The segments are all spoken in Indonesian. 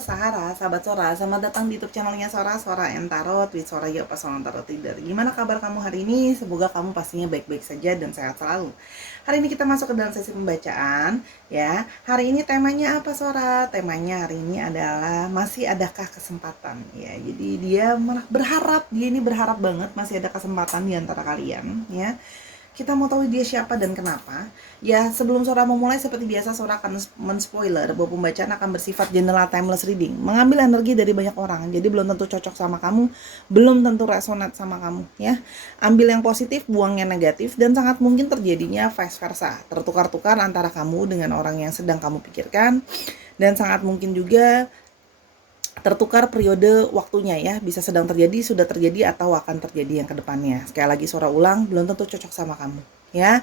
Sahara, sahabat Sora, selamat datang di YouTube channelnya Sora, Sora and Tarot with Soraya Pasangan Tarot Reader. Gimana kabar kamu hari ini? Semoga kamu pastinya baik-baik saja dan sehat selalu. Hari ini kita masuk ke dalam sesi pembacaan, ya. Hari ini temanya apa, Sora? Temanya hari ini adalah masih adakah kesempatan, ya. Jadi dia berharap banget masih ada kesempatan di antara kalian, ya. Kita mau tahu dia siapa dan kenapa. Ya, sebelum Sora memulai, seperti biasa Sora akan men-spoiler bahwa pembacaan akan bersifat general timeless reading, mengambil energi dari banyak orang. Jadi belum tentu cocok sama kamu, belum tentu resonate sama kamu, ya. Ambil yang positif, buang yang negatif, dan sangat mungkin terjadinya vice versa, tertukar-tukar antara kamu dengan orang yang sedang kamu pikirkan, dan sangat mungkin juga tertukar periode waktunya, ya, bisa sedang terjadi, sudah terjadi, atau akan terjadi yang kedepannya. Sekali lagi Sora ulang, belum tentu cocok sama kamu, ya.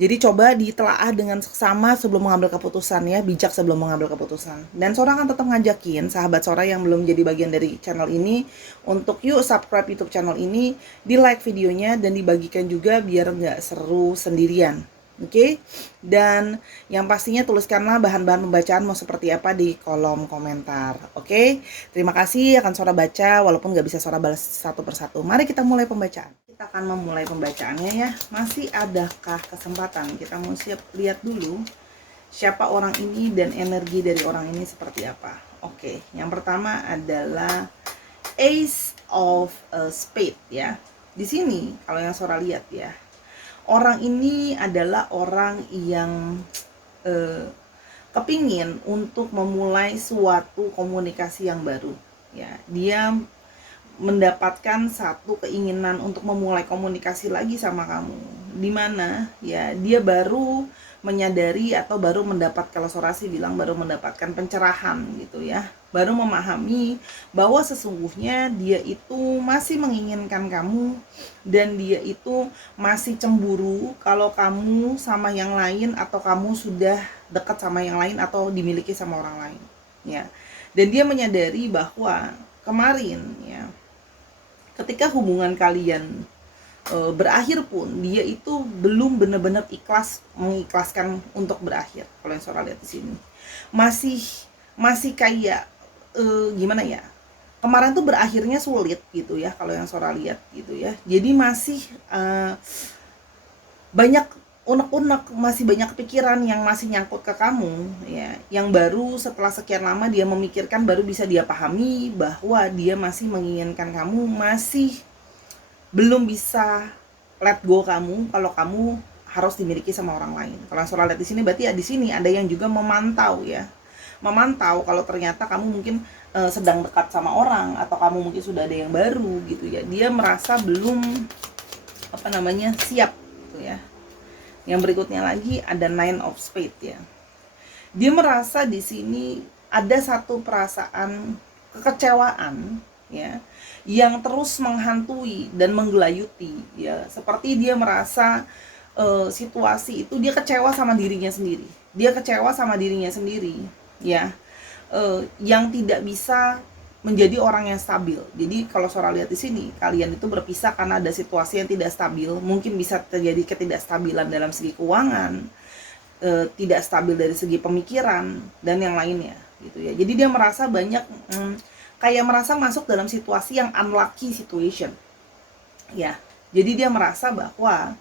Jadi coba ditelaah dengan seksama sebelum mengambil keputusan, ya, bijak sebelum mengambil keputusan. Dan Sora akan tetap ngajakin sahabat Sora yang belum jadi bagian dari channel ini untuk yuk subscribe YouTube channel ini, di like videonya, dan dibagikan juga biar nggak seru sendirian. Oke, dan yang pastinya tuliskanlah bahan-bahan pembacaan mau seperti apa di kolom komentar. Oke, terima kasih, akan Sora baca walaupun nggak bisa Sora balas satu persatu. Mari kita mulai pembacaan. Kita akan memulai pembacaannya, ya. Masih adakah kesempatan? Kita mau lihat dulu siapa orang ini dan energi dari orang ini seperti apa. Oke, yang pertama adalah Ace of Spade, ya. Di sini kalau yang Sora lihat, ya, orang ini adalah orang yang kepingin untuk memulai suatu komunikasi yang baru, ya. Dia mendapatkan satu keinginan untuk memulai komunikasi lagi sama kamu, dimana, ya, dia baru menyadari atau baru mendapat, kalau Sorasi bilang baru mendapatkan pencerahan gitu, ya, baru memahami bahwa sesungguhnya dia itu masih menginginkan kamu dan dia itu masih cemburu kalau kamu sama yang lain atau kamu sudah dekat sama yang lain atau dimiliki sama orang lain, ya. Dan dia menyadari bahwa kemarin, ya, ketika hubungan kalian berakhir pun dia itu belum benar-benar mengikhlaskan untuk berakhir. Kalau yang Sora lihat di sini masih kayak gimana ya, kemarin tuh berakhirnya sulit gitu, ya, kalau yang Sora lihat gitu, ya. Jadi masih banyak unek-unek, masih banyak pikiran yang masih nyangkut ke kamu, ya, yang baru setelah sekian lama dia memikirkan, baru bisa dia pahami bahwa dia masih menginginkan kamu, masih belum bisa let go kamu kalau kamu harus dimiliki sama orang lain. Kalau yang Sora lihat di sini berarti, ya, di sini ada yang juga memantau, ya. Memantau kalau ternyata kamu mungkin sedang dekat sama orang atau kamu mungkin sudah ada yang baru gitu, ya. Dia merasa belum siap gitu, ya. Yang berikutnya lagi ada Nine of Spades, ya. Dia merasa di sini ada satu perasaan kekecewaan, ya, yang terus menghantui dan menggelayuti, ya. Seperti dia merasa situasi itu dia kecewa sama dirinya sendiri. Dia kecewa sama dirinya sendiri, ya. Yang tidak bisa menjadi orang yang stabil. Jadi kalau Sora lihat di sini, kalian itu berpisah karena ada situasi yang tidak stabil. Mungkin bisa terjadi ketidakstabilan dalam segi keuangan, tidak stabil dari segi pemikiran dan yang lainnya gitu, ya. Jadi dia merasa banyak kayak merasa masuk dalam situasi yang unlucky situation, ya. Jadi dia merasa bahwa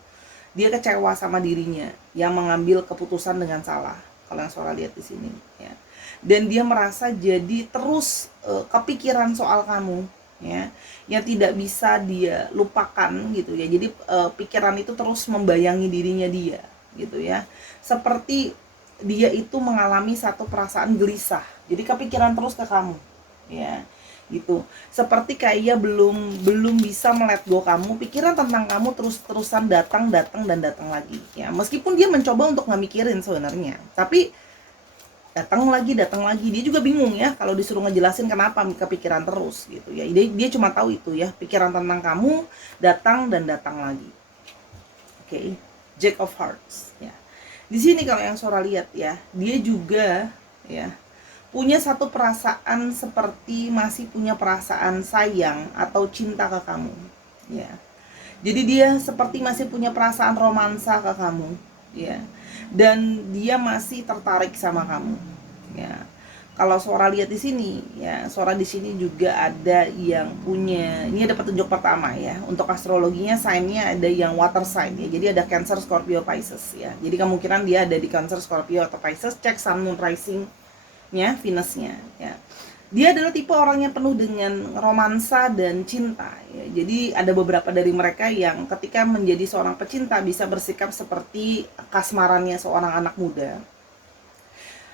dia kecewa sama dirinya yang mengambil keputusan dengan salah, kalau yang Sora lihat di sini, ya. Dan dia merasa jadi terus kepikiran soal kamu, ya, yang tidak bisa dia lupakan gitu, ya. Jadi pikiran itu terus membayangi dirinya dia gitu, ya. Seperti dia itu mengalami satu perasaan gelisah, jadi kepikiran terus ke kamu, ya, gitu. Seperti kayak belum bisa melet go kamu, pikiran tentang kamu terus-terusan datang lagi, ya. Meskipun dia mencoba untuk nggak mikirin sebenarnya, tapi datang lagi, dia juga bingung, ya, kalau disuruh ngejelasin kenapa kepikiran terus gitu, ya. Dia cuma tahu itu, ya, pikiran tentang kamu datang lagi. Oke, Jack of Hearts, ya. Di sini kalau yang Sora lihat, ya, dia juga, ya, punya satu perasaan seperti masih punya perasaan sayang atau cinta ke kamu, ya. Jadi dia seperti masih punya perasaan romansa ke kamu, ya. Dan dia masih tertarik sama kamu, ya. Kalau Sora lihat di sini ya, Sora di sini juga ada yang punya, ini ada petunjuk pertama ya. Untuk astrologinya sign-nya ada yang water sign ya. Jadi ada Cancer, Scorpio, Pisces ya. Jadi kemungkinan dia ada di Cancer, Scorpio atau Pisces. Cek Sun, Moon, Rising-nya, Venus-nya ya. Dia adalah tipe orang yang penuh dengan romansa dan cinta ya. Jadi ada beberapa dari mereka yang ketika menjadi seorang pecinta bisa bersikap seperti kasmarannya seorang anak muda,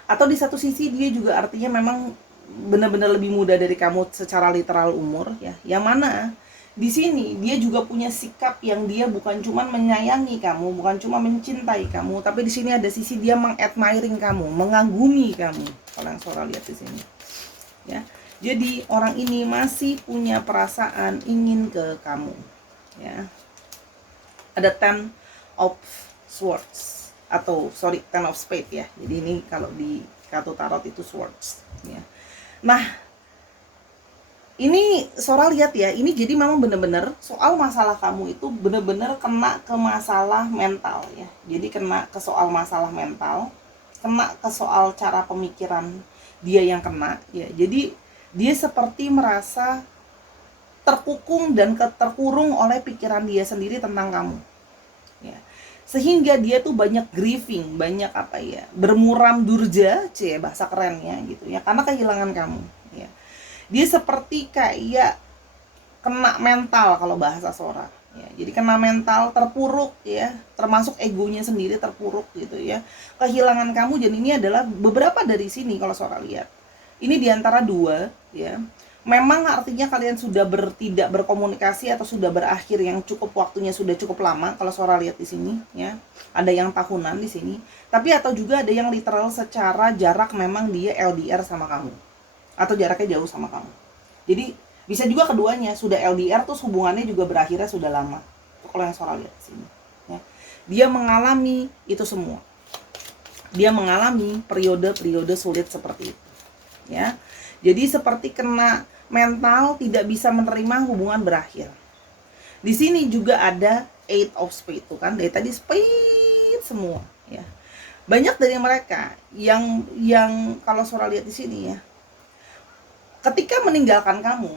atau di satu sisi dia juga artinya memang benar-benar lebih muda dari kamu secara literal umur ya, yang mana di sini dia juga punya sikap yang dia bukan cuma menyayangi kamu, bukan cuma mencintai kamu, tapi di sini ada sisi dia mengadmiring kamu, mengagumi kamu. Kalau yang Sora lihat di sini ya, jadi orang ini masih punya perasaan ingin ke kamu ya. Ada Ten of Swords, atau sorry, Ten of Spades ya. Jadi ini kalau di kartu tarot itu Swords ya. Nah, ini Sora lihat ya, ini jadi memang benar-benar soal masalah kamu itu benar-benar kena ke masalah mental ya. Jadi kena ke soal masalah mental, kena ke soal cara pemikiran dia yang kena ya. Jadi dia seperti merasa terkukung dan terkurung oleh pikiran dia sendiri tentang kamu ya, sehingga dia tuh banyak grieving, banyak apa ya, bermuram durja, bahasa kerennya gitu ya, karena kehilangan kamu ya. Dia seperti kayak kena mental kalau bahasa Sora ya. Jadi kena mental, terpuruk ya, termasuk egonya sendiri terpuruk gitu ya, kehilangan kamu. Dan ini adalah beberapa dari sini kalau Sora lihat, ini diantara dua ya. Memang artinya kalian sudah tidak berkomunikasi atau sudah berakhir yang cukup waktunya, sudah cukup lama kalau Sora lihat di sini ya. Ada yang tahunan di sini, tapi atau juga ada yang literal secara jarak, memang dia LDR sama kamu atau jaraknya jauh sama kamu. Jadi bisa juga keduanya, sudah LDR terus hubungannya juga berakhirnya sudah lama. Kalau yang Sora lihat di sini ya. Dia mengalami itu semua. Dia mengalami periode-periode sulit seperti itu ya. Jadi seperti kena mental, tidak bisa menerima hubungan berakhir. Di sini juga ada Eight of Spades tuh kan, dari tadi spade semua ya. Banyak dari mereka yang kalau Sora lihat di sini ya, ketika meninggalkan kamu,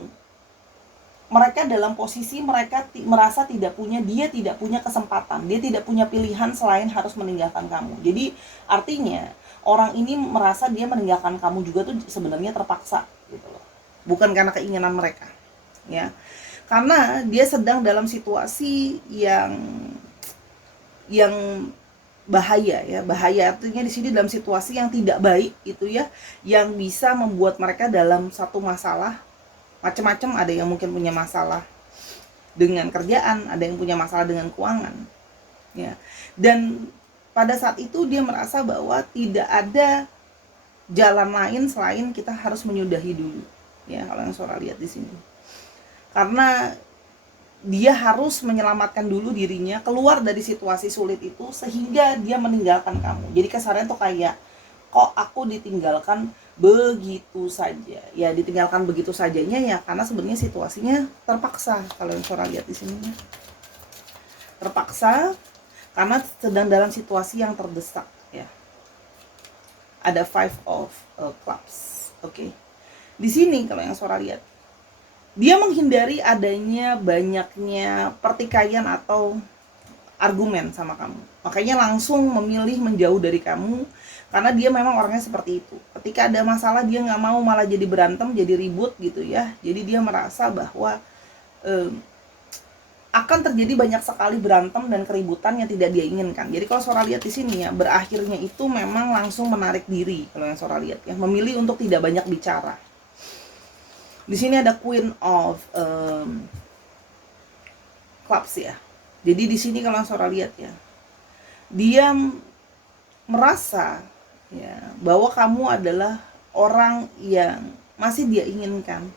mereka dalam posisi mereka merasa tidak punya kesempatan, dia tidak punya pilihan selain harus meninggalkan kamu. Jadi artinya orang ini merasa dia meninggalkan kamu juga tuh sebenarnya terpaksa gitu loh, bukan karena keinginan mereka ya, karena dia sedang dalam situasi yang bahaya ya. Bahaya artinya di sini dalam situasi yang tidak baik itu ya, yang bisa membuat mereka dalam satu masalah macam-macam. Ada yang mungkin punya masalah dengan kerjaan, ada yang punya masalah dengan keuangan ya. Dan pada saat itu dia merasa bahwa tidak ada jalan lain selain kita harus menyudahi dulu ya, kalau yang Sora lihat di sini. Karena dia harus menyelamatkan dulu dirinya keluar dari situasi sulit itu sehingga dia meninggalkan kamu. Jadi kesannya tuh kayak, kok aku ditinggalkan begitu saja ya. Ditinggalkan begitu sajanya ya, karena sebenarnya situasinya terpaksa. Kalau yang Sora lihat di sini terpaksa karena sedang dalam situasi yang terdesak ya. Ada Five of Clubs. Oke. Di sini kalau yang Sora lihat, dia menghindari adanya banyaknya pertikaian atau argumen sama kamu. Makanya langsung memilih menjauh dari kamu, karena dia memang orangnya seperti itu. Ketika ada masalah dia nggak mau malah jadi berantem, jadi ribut gitu ya. Jadi dia merasa bahwa akan terjadi banyak sekali berantem dan keributan yang tidak dia inginkan. Jadi kalau Sora lihat di sini ya, berakhirnya itu memang langsung menarik diri. Kalau yang Sora lihat ya, memilih untuk tidak banyak bicara. Di sini ada Queen of Clubs ya. Jadi di sini kalau Sora lihat ya, dia merasa ya bahwa kamu adalah orang yang masih dia inginkan.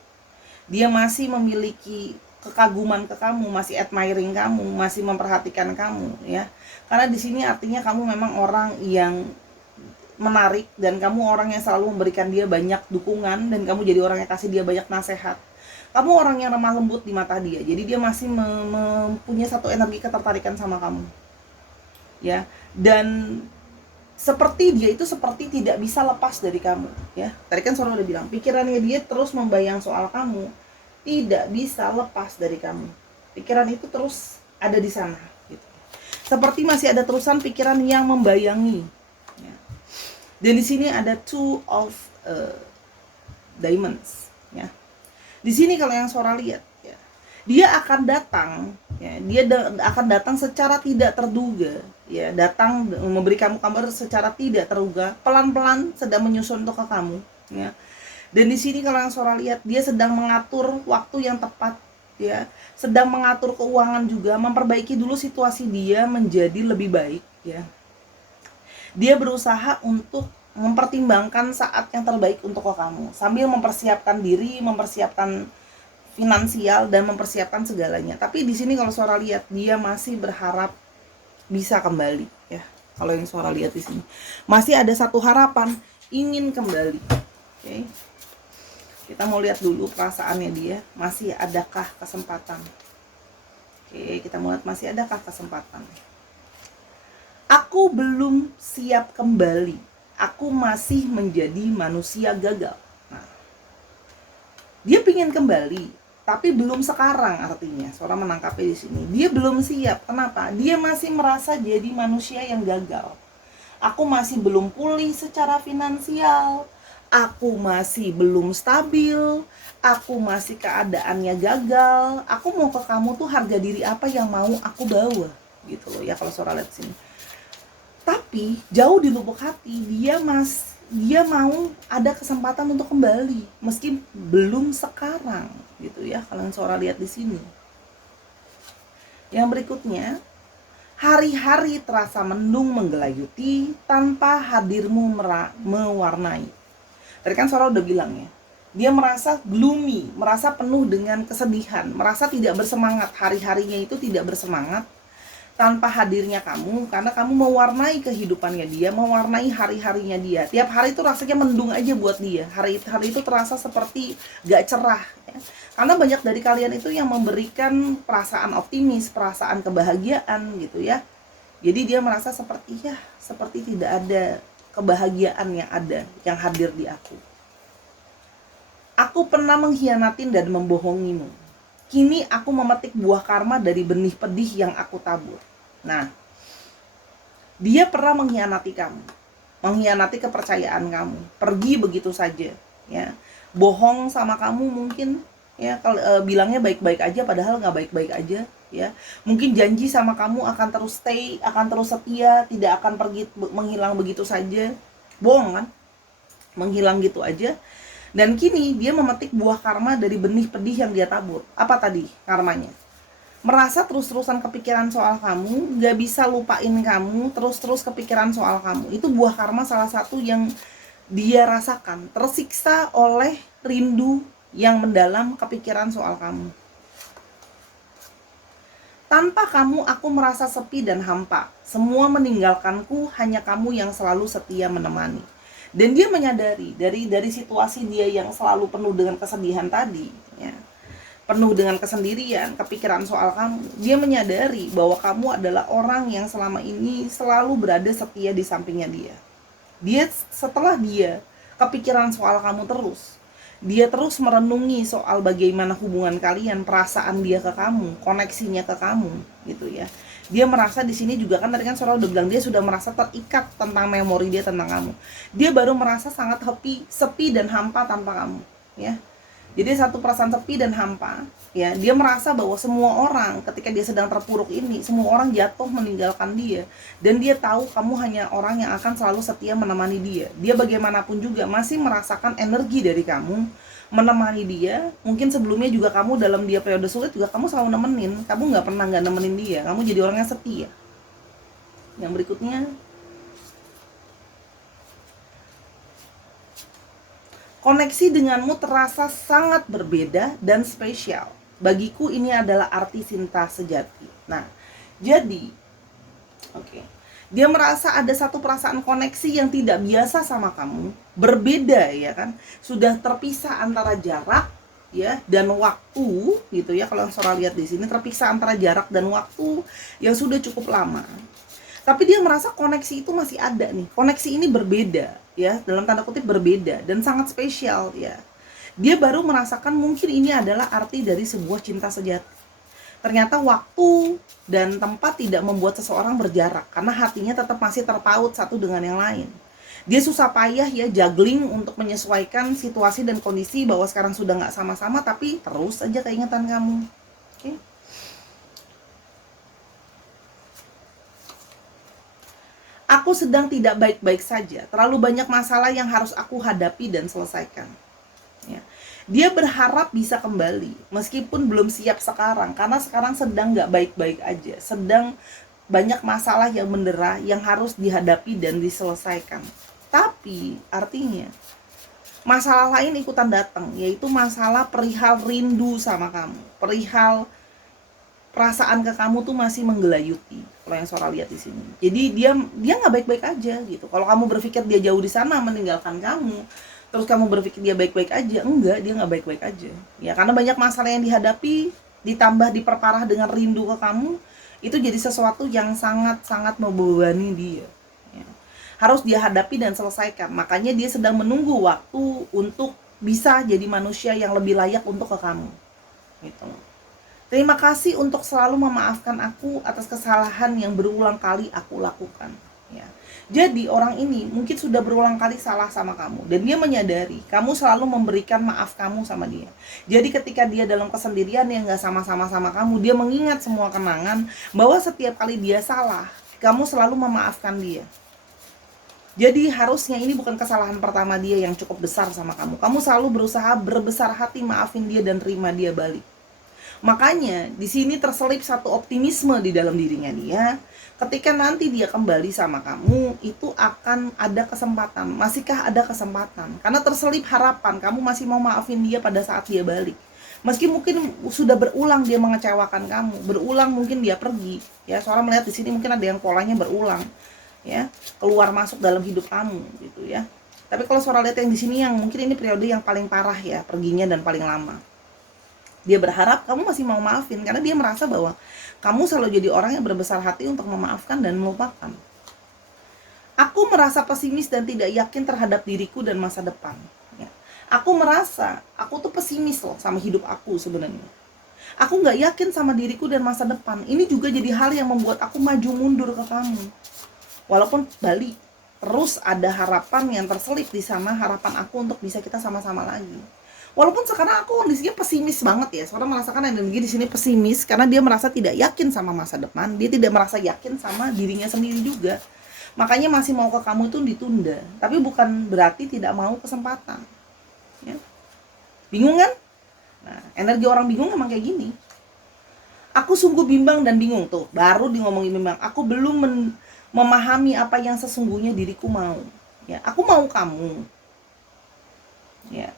Dia masih memiliki kekaguman ke kamu, masih admiring kamu, masih memperhatikan kamu ya. Karena di sini artinya kamu memang orang yang menarik, dan kamu orang yang selalu memberikan dia banyak dukungan, dan kamu jadi orang yang kasih dia banyak nasihat. Kamu orang yang lemah lembut di mata dia. Jadi dia masih mempunyai satu energi ketertarikan sama kamu. Ya. Dan seperti dia itu seperti tidak bisa lepas dari kamu, ya. Tadi kan Sora udah bilang, pikirannya dia terus membayang soal kamu, tidak bisa lepas dari kamu. Pikiran itu terus ada di sana, gitu. Seperti masih ada terusan pikiran yang membayangi, ya. Dan di sini ada two of diamonds, ya. Di sini kalau yang Sora lihat, ya, dia akan datang, ya, akan datang secara tidak terduga, ya, datang memberi kamu kabar secara tidak terduga, pelan-pelan sedang menyusun untuk ke kamu, ya. Dan di sini kalau yang Sora lihat, dia sedang mengatur waktu yang tepat, ya, sedang mengatur keuangan juga, memperbaiki dulu situasi dia menjadi lebih baik, ya. Dia berusaha untuk mempertimbangkan saat yang terbaik untuk kamu, sambil mempersiapkan diri, mempersiapkan finansial, dan mempersiapkan segalanya. Tapi di sini kalau Sora lihat, dia masih berharap bisa kembali, ya. Kalau yang Sora lihat di sini masih ada satu harapan, ingin kembali. Oke. Kita mau lihat dulu perasaannya dia, masih adakah kesempatan. Oke, kita mau lihat masih adakah kesempatan. Aku belum siap kembali. Aku masih menjadi manusia gagal. Nah, dia pingin kembali, tapi belum sekarang, artinya Sora menangkapnya di sini. Dia belum siap. Kenapa? Dia masih merasa jadi manusia yang gagal. Aku masih belum pulih secara finansial. Aku masih belum stabil. Aku masih keadaannya gagal. Aku mau ke kamu tuh harga diri apa yang mau aku bawa, gitu loh ya kalau Sora lihat sini. Tapi jauh di lubuk hati dia mau ada kesempatan untuk kembali, meski belum sekarang, gitu ya kalau Sora lihat di sini. Yang berikutnya, hari-hari terasa mendung menggelayuti tanpa hadirmu mewarnai. Tadi kan Sora udah bilang ya, dia merasa gloomy, merasa penuh dengan kesedihan, merasa tidak bersemangat, hari-harinya itu tidak bersemangat tanpa hadirnya kamu, karena kamu mewarnai kehidupannya dia, mewarnai hari-harinya dia. Tiap hari itu rasanya mendung aja buat dia. Hari itu terasa seperti gak cerah, ya. Karena banyak dari kalian itu yang memberikan perasaan optimis, perasaan kebahagiaan, gitu ya. Jadi dia merasa seperti tidak ada kebahagiaan yang hadir di aku. Aku pernah mengkhianatin dan membohongimu. Kini aku memetik buah karma dari benih pedih yang aku tabur. Nah, dia pernah mengkhianati kamu, mengkhianati kepercayaan kamu, pergi begitu saja, ya. Bohong sama kamu mungkin, ya, kalau bilangnya baik-baik aja padahal nggak baik-baik aja, ya. Mungkin janji sama kamu akan terus stay, akan terus setia, tidak akan pergi menghilang begitu saja. Bohong kan? Menghilang gitu aja. Dan kini dia memetik buah karma dari benih pedih yang dia tabur. Apa tadi karmanya? Merasa terus-terusan kepikiran soal kamu, gak bisa lupain kamu, terus-terus kepikiran soal kamu. Itu buah karma salah satu yang dia rasakan. Tersiksa oleh rindu yang mendalam kepikiran soal kamu. Tanpa kamu aku merasa sepi dan hampa. Semua meninggalkanku, hanya kamu yang selalu setia menemani. Dan dia menyadari dari situasi dia yang selalu penuh dengan kesedihan tadi, ya, penuh dengan kesendirian, kepikiran soal kamu. Dia menyadari bahwa kamu adalah orang yang selama ini selalu berada setia di sampingnya dia. Setelah dia kepikiran soal kamu terus, dia terus merenungi soal bagaimana hubungan kalian, perasaan dia ke kamu, koneksinya ke kamu, gitu ya. Dia merasa di sini juga kan tadi kan Sora udah bilang dia sudah merasa terikat tentang memori dia tentang kamu. Dia baru merasa sangat sepi dan hampa tanpa kamu, ya. Jadi satu perasaan sepi dan hampa, ya. Dia merasa bahwa semua orang ketika dia sedang terpuruk ini, semua orang jatuh meninggalkan dia, dan dia tahu kamu hanya orang yang akan selalu setia menemani dia. Dia bagaimanapun juga masih merasakan energi dari kamu, menemani dia. Mungkin sebelumnya juga kamu dalam dia periode sulit juga kamu selalu nemenin, kamu nggak pernah nggak nemenin dia, kamu jadi orang yang setia. Yang berikutnya, koneksi denganmu terasa sangat berbeda dan spesial. Bagiku ini adalah arti cinta sejati. Nah, jadi dia merasa ada satu perasaan koneksi yang tidak biasa sama kamu, berbeda, ya kan? Sudah terpisah antara jarak, ya, dan waktu, gitu ya. Kalau Sora lihat di sini terpisah antara jarak dan waktu yang sudah cukup lama. Tapi dia merasa koneksi itu masih ada nih. Koneksi ini berbeda, ya, dalam tanda kutip berbeda dan sangat spesial, ya. Dia baru merasakan mungkin ini adalah arti dari sebuah cinta sejati. Ternyata waktu dan tempat tidak membuat seseorang berjarak karena hatinya tetap masih terpaut satu dengan yang lain. Dia susah payah ya juggling untuk menyesuaikan situasi dan kondisi bahwa sekarang sudah nggak sama-sama, tapi terus aja keingetan kamu. Oke? Aku sedang tidak baik-baik saja. Terlalu banyak masalah yang harus aku hadapi dan selesaikan. Ya. Dia berharap bisa kembali, meskipun belum siap sekarang, karena sekarang sedang nggak baik-baik aja. Sedang banyak masalah yang mendera yang harus dihadapi dan diselesaikan. Tapi artinya masalah lain ikutan datang, yaitu masalah perihal rindu sama kamu, perihal perasaan ke kamu tuh masih menggelayuti. Kalau yang Sora lihat di sini, jadi dia nggak baik-baik aja gitu. Kalau kamu berpikir dia jauh di sana meninggalkan kamu, terus kamu berpikir dia baik-baik aja, enggak, dia nggak baik-baik aja. Ya karena banyak masalah yang dihadapi, ditambah diperparah dengan rindu ke kamu, itu jadi sesuatu yang sangat-sangat membebani dia. Ya. Harus dia hadapi dan selesaikan. Makanya dia sedang menunggu waktu untuk bisa jadi manusia yang lebih layak untuk ke kamu. Gitu. Terima kasih untuk selalu memaafkan aku atas kesalahan yang berulang kali aku lakukan. Ya. Jadi orang ini mungkin sudah berulang kali salah sama kamu dan dia menyadari kamu selalu memberikan maaf kamu sama dia. Jadi ketika dia dalam kesendirian yang gak sama-sama sama kamu, dia mengingat semua kenangan bahwa setiap kali dia salah, kamu selalu memaafkan dia. Jadi harusnya ini bukan kesalahan pertama dia yang cukup besar sama kamu. Kamu selalu berusaha berbesar hati maafin dia dan terima dia balik. Makanya di sini terselip satu optimisme di dalam dirinya dia. Ketika nanti dia kembali sama kamu, itu akan ada kesempatan. Masihkah ada kesempatan? Karena terselip harapan kamu masih mau maafin dia pada saat dia balik. Meski mungkin sudah berulang dia mengecewakan kamu, berulang mungkin dia pergi. Ya, seorang melihat di sini mungkin ada yang polanya berulang, ya, keluar masuk dalam hidup kamu, gitu ya. Tapi kalau seorang lihat yang di sini yang mungkin ini periode yang paling parah ya, perginya dan paling lama. Dia berharap kamu masih mau maafin karena dia merasa bahwa kamu selalu jadi orang yang berbesar hati untuk memaafkan dan melupakan. Aku merasa pesimis dan tidak yakin terhadap diriku dan masa depan. Ya. Aku merasa aku tuh pesimis loh sama hidup aku sebenarnya. Aku nggak yakin sama diriku dan masa depan. Ini juga jadi hal yang membuat aku maju mundur ke kamu. Walaupun balik, terus ada harapan yang terselip di sana, harapan aku untuk bisa kita sama-sama lagi. Walaupun sekarang aku kondisinya pesimis banget ya, seorang merasakan energi di sini pesimis karena dia merasa tidak yakin sama masa depan, dia tidak merasa yakin sama dirinya sendiri juga. Makanya masih mau ke kamu itu ditunda, tapi bukan berarti tidak mau kesempatan. Ya. Bingung kan? Nah, energi orang bingung emang kayak gini. Aku sungguh bimbang dan bingung tuh, baru di ngomongin bimbang. Aku belum memahami apa yang sesungguhnya diriku mau. Ya, aku mau kamu. Ya.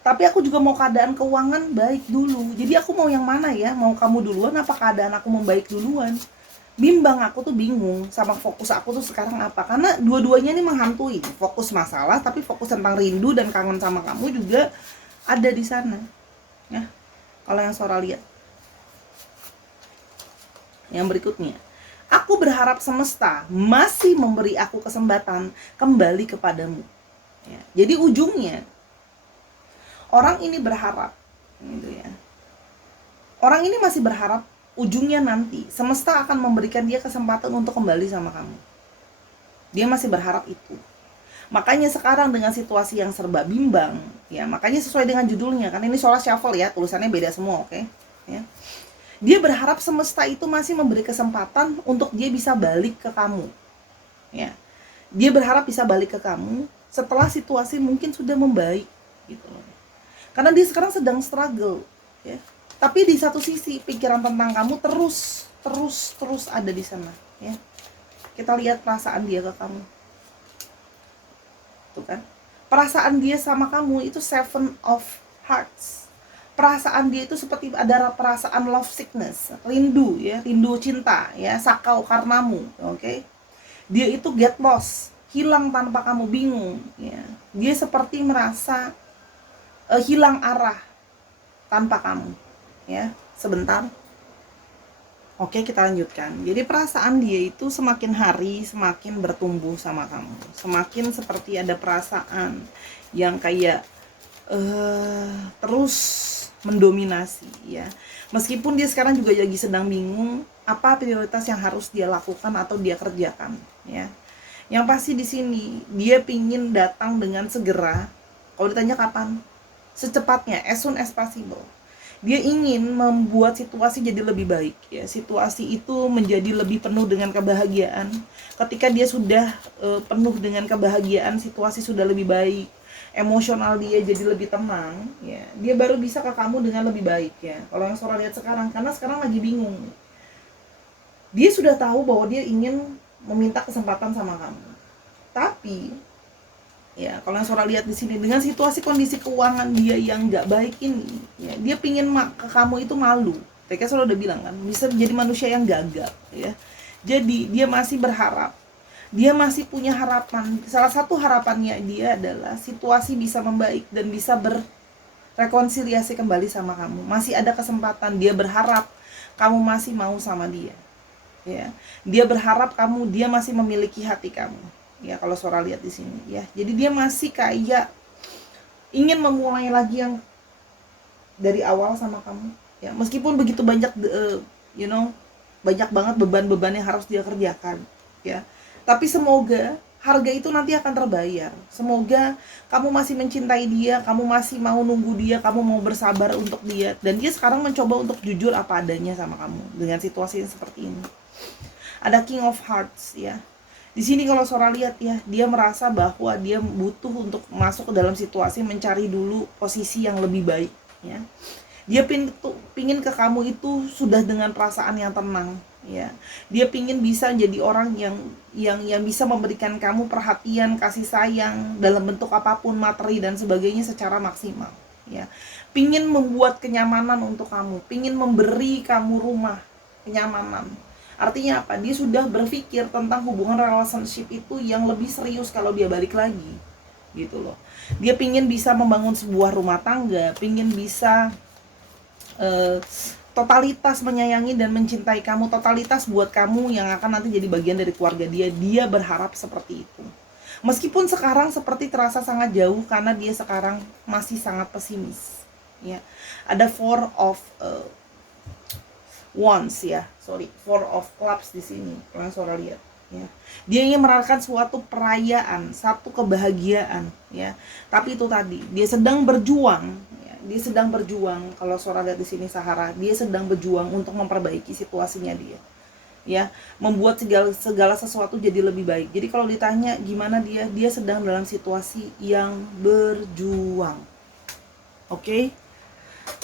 Tapi aku juga mau keadaan keuangan baik dulu. Jadi aku mau yang mana ya? Mau kamu duluan apa keadaan aku membaik duluan? Bimbang, aku tuh bingung sama fokus aku tuh sekarang apa. Karena dua-duanya ini menghantui. Fokus masalah, tapi fokus tentang rindu dan kangen sama kamu juga ada di sana. Ya. Kalau yang Sora lihat. Yang berikutnya. Aku berharap semesta masih memberi aku kesempatan kembali kepadamu. Ya. Jadi ujungnya orang ini berharap, gitu ya. Orang ini masih berharap ujungnya nanti semesta akan memberikan dia kesempatan untuk kembali sama kamu. Dia masih berharap itu. Makanya sekarang dengan situasi yang serba bimbang, ya, makanya sesuai dengan judulnya, kan ini soal shuffle ya, tulisannya beda semua, oke? Ya. Dia berharap semesta itu masih memberi kesempatan untuk dia bisa balik ke kamu. Ya. Dia berharap bisa balik ke kamu setelah situasi mungkin sudah membaik, gitu loh. Karena dia sekarang sedang struggle, ya. Tapi di satu sisi pikiran tentang kamu terus ada di sana, ya. Kita lihat perasaan dia ke kamu. Tuh kan? Perasaan dia sama kamu itu 7 of Hearts. Perasaan dia itu seperti ada perasaan love sickness, rindu ya, rindu cinta ya, sakau karenamu, oke? Dia itu get lost, hilang tanpa kamu, bingung, ya. Dia seperti merasa hilang arah tanpa kamu, ya. Sebentar. Oke, kita lanjutkan. Jadi perasaan dia itu semakin hari semakin bertumbuh sama kamu. Semakin seperti ada perasaan yang kayak terus mendominasi ya. Meskipun dia sekarang juga lagi sedang bingung apa prioritas yang harus dia lakukan atau dia kerjakan ya. Yang pasti di sini dia pingin datang dengan segera. Kalau ditanya kapan? Secepatnya, as soon as possible. Dia ingin membuat situasi jadi lebih baik ya. Situasi itu menjadi lebih penuh dengan kebahagiaan. Ketika dia sudah penuh dengan kebahagiaan, situasi sudah lebih baik, emosional dia jadi lebih tenang ya. Dia baru bisa ke kamu dengan lebih baik ya. Kalau yang Sora lihat sekarang, karena sekarang lagi bingung. Dia sudah tahu bahwa dia ingin meminta kesempatan sama kamu. Tapi ya kalau yang Sora lihat di sini dengan situasi kondisi keuangan dia yang nggak baik ini ya, dia pingin ke kamu itu malu. Teka Sora udah bilang kan bisa menjadi manusia yang gagal ya. Jadi dia masih berharap, dia masih punya harapan. Salah satu harapannya dia adalah situasi bisa membaik dan bisa berrekonsiliasi kembali sama kamu. Masih ada kesempatan. Dia berharap kamu masih mau sama dia ya. Dia berharap dia masih memiliki hati kamu ya, kalau Sora lihat di sini ya. Jadi dia masih kayak ingin memulai lagi yang dari awal sama kamu ya, meskipun begitu banyak banyak banget beban-beban yang harus dia kerjakan ya. Tapi semoga harga itu nanti akan terbayar. Semoga kamu masih mencintai dia, kamu masih mau nunggu dia, kamu mau bersabar untuk dia, dan dia sekarang mencoba untuk jujur apa adanya sama kamu dengan situasi yang seperti ini. Ada King of Hearts ya. Di sini kalau Sora lihat ya, dia merasa bahwa dia butuh untuk masuk ke dalam situasi mencari dulu posisi yang lebih baik ya. Dia pingin ke kamu itu sudah dengan perasaan yang tenang ya. Dia pingin bisa jadi orang yang bisa memberikan kamu perhatian, kasih sayang dalam bentuk apapun, materi dan sebagainya secara maksimal ya. Pingin membuat kenyamanan untuk kamu, pingin memberi kamu rumah kenyamanan. Artinya apa? Dia sudah berpikir tentang hubungan relationship itu yang lebih serius kalau dia balik lagi gitu loh. Dia pingin bisa membangun sebuah rumah tangga, pingin bisa totalitas menyayangi dan mencintai kamu, totalitas buat kamu yang akan nanti jadi bagian dari keluarga dia. Dia berharap seperti itu. Meskipun sekarang seperti terasa sangat jauh karena dia sekarang masih sangat pesimis ya. Ada Four of Clubs di sini. Kalian Sora lihat ya. Dia ingin merayakan suatu perayaan, satu kebahagiaan ya. Tapi itu tadi, dia sedang berjuang ya. Dia sedang berjuang, kalau Sora lihat di sini Sahara, dia sedang berjuang untuk memperbaiki situasinya dia. Ya, membuat segala sesuatu jadi lebih baik. Jadi kalau ditanya gimana dia sedang dalam situasi yang berjuang. Oke?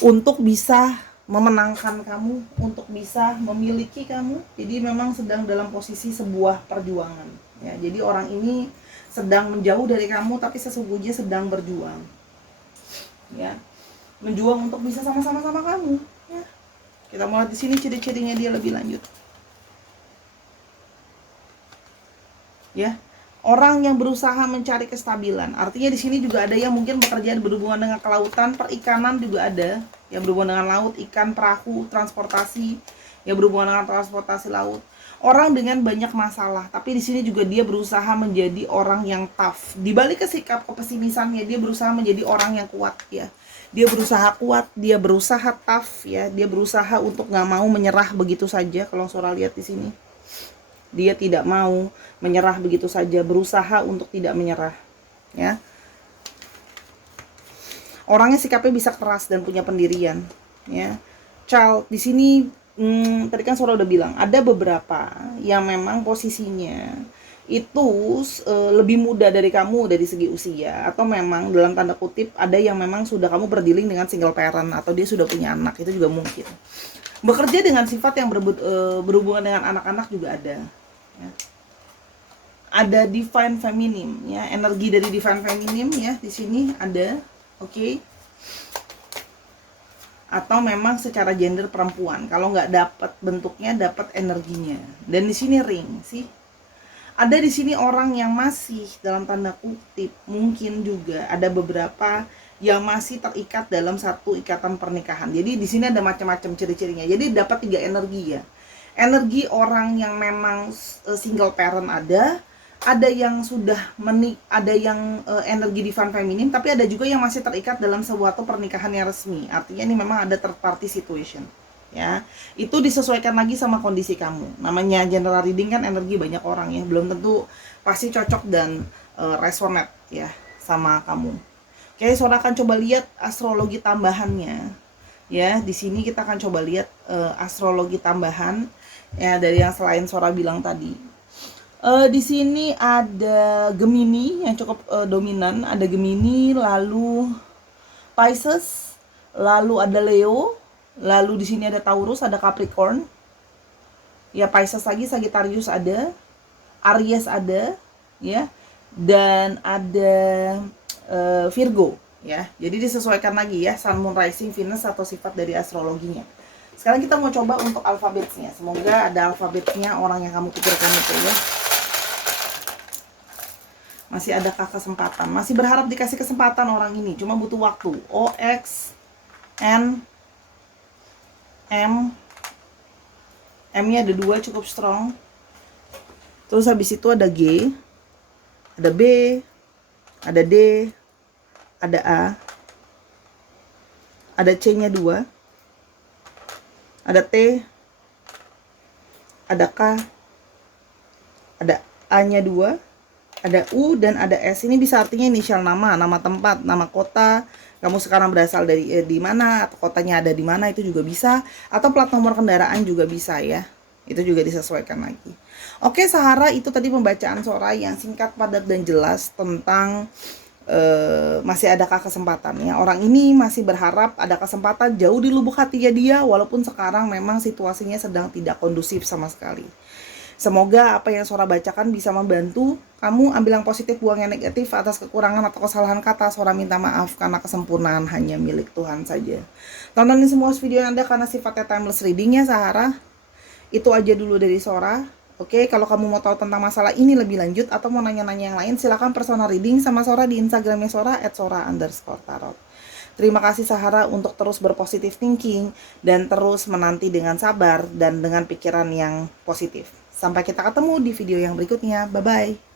Untuk bisa memenangkan kamu, untuk bisa memiliki kamu. Jadi memang sedang dalam posisi sebuah perjuangan ya. Jadi orang ini sedang menjauh dari kamu tapi sesungguhnya sedang berjuang ya, menjuang untuk bisa sama-sama sama kamu ya. Kita mulai di sini ciri-cirinya dia lebih lanjut ya. Orang yang berusaha mencari kestabilan. Artinya di sini juga ada yang mungkin bekerja berhubungan dengan kelautan, perikanan juga ada yang berhubungan dengan laut, ikan, perahu, transportasi, yang berhubungan dengan transportasi laut. Orang dengan banyak masalah, tapi di sini juga dia berusaha menjadi orang yang tough. Di balik sikap kepesimisannya, dia berusaha menjadi orang yang kuat ya. Dia berusaha kuat, dia berusaha tough ya, dia berusaha untuk nggak mau menyerah begitu saja. Kalau Sora lihat di sini, dia tidak mau menyerah begitu saja, berusaha untuk tidak menyerah ya. Orangnya sikapnya bisa keras dan punya pendirian ya. Child di sini tadi kan Sora udah bilang ada beberapa yang memang posisinya itu lebih muda dari kamu dari segi usia, atau memang dalam tanda kutip ada yang memang sudah kamu berdealing dengan single parent atau dia sudah punya anak, itu juga mungkin. Bekerja dengan sifat yang berhubungan dengan anak-anak juga ada ya. Ada divine feminine ya, energi dari divine feminine ya di sini ada, oke. Atau memang secara gender perempuan, kalau nggak dapat bentuknya dapat energinya. Dan di sini ring sih, ada di sini orang yang masih dalam tanda kutip mungkin juga ada beberapa yang masih terikat dalam satu ikatan pernikahan. Jadi di sini ada macam-macam ciri-cirinya. Jadi dapat 3 energi ya. Energi orang yang memang single parent ada yang sudah ada yang energi divine feminine, tapi ada juga yang masih terikat dalam sebuah pernikahan yang resmi. Artinya ini memang ada third party situation. Ya, itu disesuaikan lagi sama kondisi kamu. Namanya general reading kan energi banyak orang ya, belum tentu pasti cocok dan resonate ya sama kamu. Oke, Sora akan coba lihat astrologi tambahannya. Ya, di sini kita akan coba lihat astrologi tambahan ya dari yang selain Sora bilang tadi. Di sini ada Gemini yang cukup dominan, ada Gemini, lalu Pisces, lalu ada Leo, lalu di sini ada Taurus, ada Capricorn. Ya, Pisces lagi, Sagittarius ada, Aries ada, ya. Dan ada Virgo, ya. Jadi disesuaikan lagi ya Sun, Moon, Rising, Venus atau sifat dari astrologinya. Sekarang kita mau coba untuk alfabetnya. Semoga ada alfabetnya orang yang kamu pikirkan itu ya. Masih adakah kesempatan? Masih berharap dikasih kesempatan orang ini. Cuma butuh waktu. O, X, N, M. M-nya ada 2, cukup strong. Terus habis itu ada G, ada B, ada D, ada A, ada C-nya 2, ada T, ada K, ada A-nya 2, ada U, dan ada S. Ini bisa artinya inisial nama, nama tempat, nama kota, kamu sekarang berasal dari di mana, atau kotanya ada di mana, itu juga bisa. Atau plat nomor kendaraan juga bisa ya. Itu juga disesuaikan lagi. Oke, Sahara, itu tadi pembacaan Sora yang singkat, padat, dan jelas tentang masih adakah kesempatan ya. Orang ini masih berharap ada kesempatan jauh di lubuk hatinya dia, walaupun sekarang memang situasinya sedang tidak kondusif sama sekali. Semoga apa yang Sora bacakan bisa membantu kamu ambil yang positif, buang yang negatif. Atas kekurangan atau kesalahan kata, Sora minta maaf karena kesempurnaan hanya milik Tuhan saja. Tontonin semua video Anda karena sifatnya timeless readingnya, Sahara. Itu aja dulu dari Sora. Oke, kalau kamu mau tahu tentang masalah ini lebih lanjut atau mau nanya-nanya yang lain, silahkan personal reading sama Sora di Instagramnya Sora @sora_tarot. Terima kasih Sahara untuk terus berpositif thinking dan terus menanti dengan sabar dan dengan pikiran yang positif. Sampai kita ketemu di video yang berikutnya. Bye-bye.